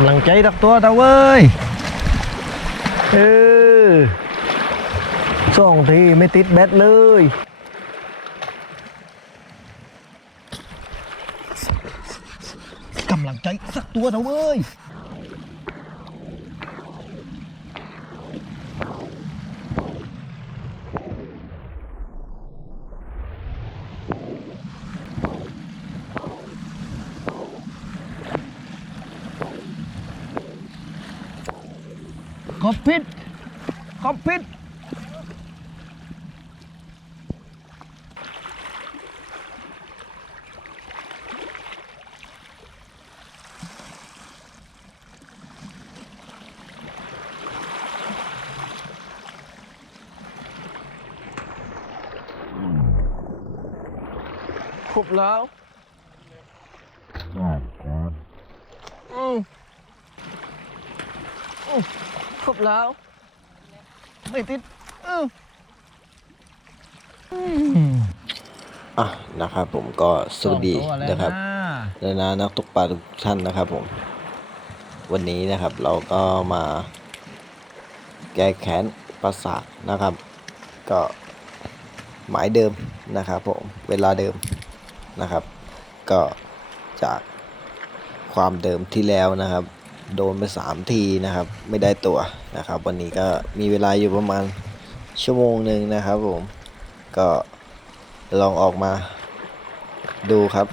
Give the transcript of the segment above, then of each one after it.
ำลังใจรักตัวเถอะเว้ย เออสองทีไม่ติดแบตเลยกำลังใจสักตัวเอะเว้ย อบพิษขอบพิษครบแล้วอืมอืม ครบแล้ว ไม่ติดเอออืมอะนะครับผมก็สวัสดีสองตัวแล้วนะครับนะและนะนักตกปลาทุกท่านนะครับผม วันนี้นะครับเราก็มา แก้แค้นปราสาทนะครับ ก็หมายเดิมนะครับผมเวลาเดิมนะครับ ก็จากความเดิมที่แล้วนะครับ โดนไปสามทีนะครับ ไม่ได้ตัวนะครับ วันนี้ก็มีเวลาอยู่ประมาณชั่วโมงหนึ่งนะครับผม ก็ลองออกมาดูครับ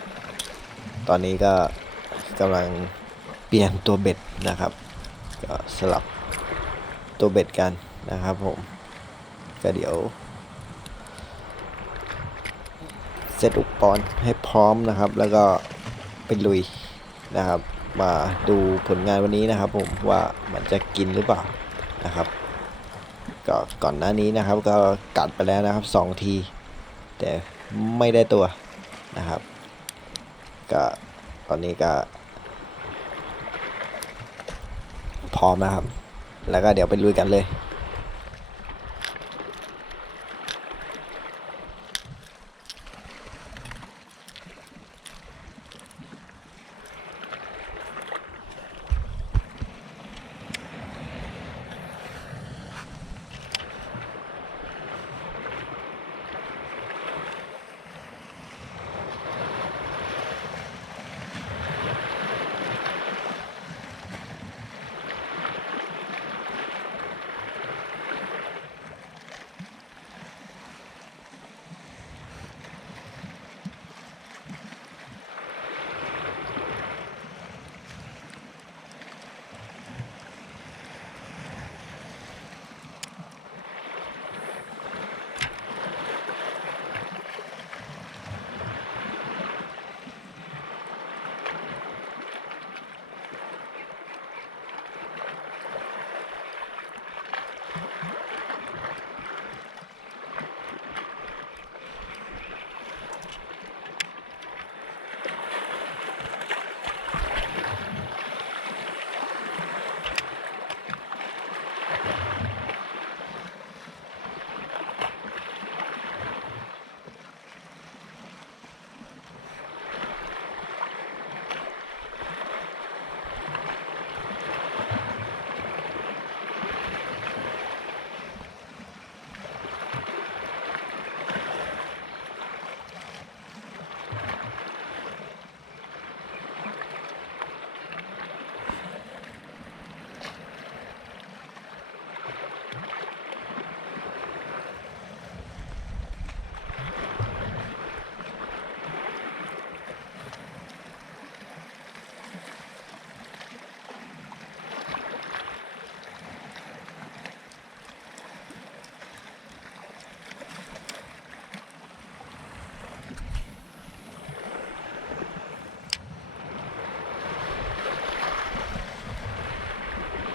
ตอนนี้ก็กำลังเปลี่ยนตัวเบ็ดนะครับ ก็สลับตัวเบ็ดกันนะครับผม ก็เดี๋ยวเซตอุปกรณ์ให้พร้อมนะครับ แล้วก็ไปลุยนะครับ มาดูผลงานวันนี้นะครับ ผมว่ามันจะกินหรือเปล่านะครับ ก็ก่อนหน้านี้นะครับ ก็กัดไปแล้วนะครับสองที แต่ไม่ได้ตัวนะครับ ก็ตอนนี้ก็ พร้อมนะครับ แล้วก็เดี๋ยวไปลุยกันเลย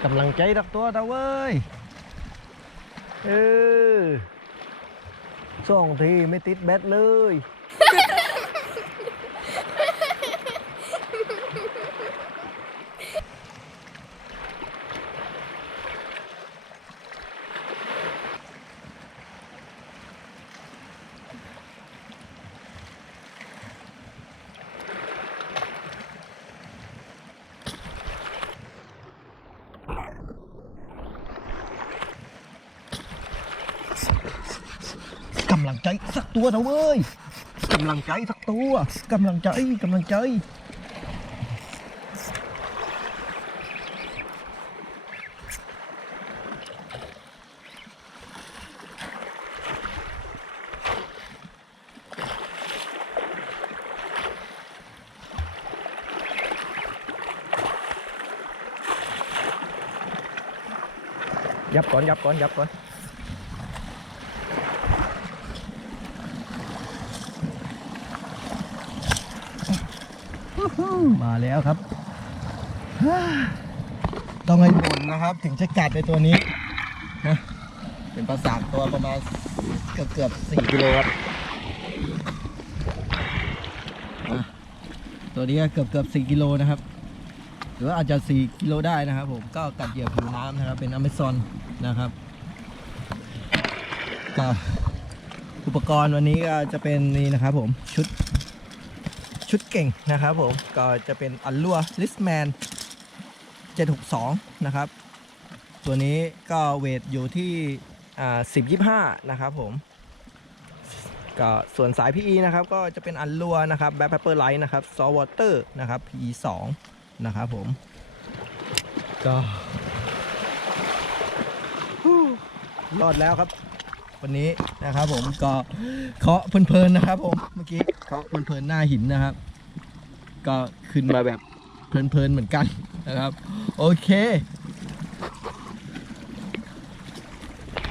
กำลังใจรักตัวเถอะเว้ย เออสองทีไม่ติดแบตเลย ลังใจสักตัวนะเว้ยกำลังใจสักตัวกำลังใจกำลังใจยับก่อนยับก่อนยับก่อน มาแล้วครับ ต้องให้บ่นนะครับ ถึงจะกัดในตัวนี้นะเป็นปลาสากตัวประมาณเกือบเกือบสี่กิโลครับตัวนี้เกือบเกือบสี่กิโลนะครับ หรืออาจจะ4กิโลได้นะครับ ผมก็กัดเหยื่อผิวน้ำนะครับ เป็นอเมซอนนะครับก็อุปกรณ์วันนี้ก็จะเป็นนี่นะครับผมชุด ชุดเก่งนะครับผม ก็จะเป็นอัลลัวลิสแมน762 นะครับ ตัวนี้ก็เวทอยู่ที่อ่า1025นะครับผม ก็ส่วนสาย PE นะครับ ก็จะเป็นอัลลัวนะครับแบ็คเปเปอร์ไลท์นะครับซอวอเตอร์นะครับ PE 2นะครับผม ก็รอดแล้วครับ วันนี้นะครับ ผมก็เคาะเพลินๆนะครับ ผมเมื่อกี้เคาะเพลินๆหน้าหินนะครับ ก็ขึ้นมาแบบเพลินๆเหมือนกันนะครับ โอเค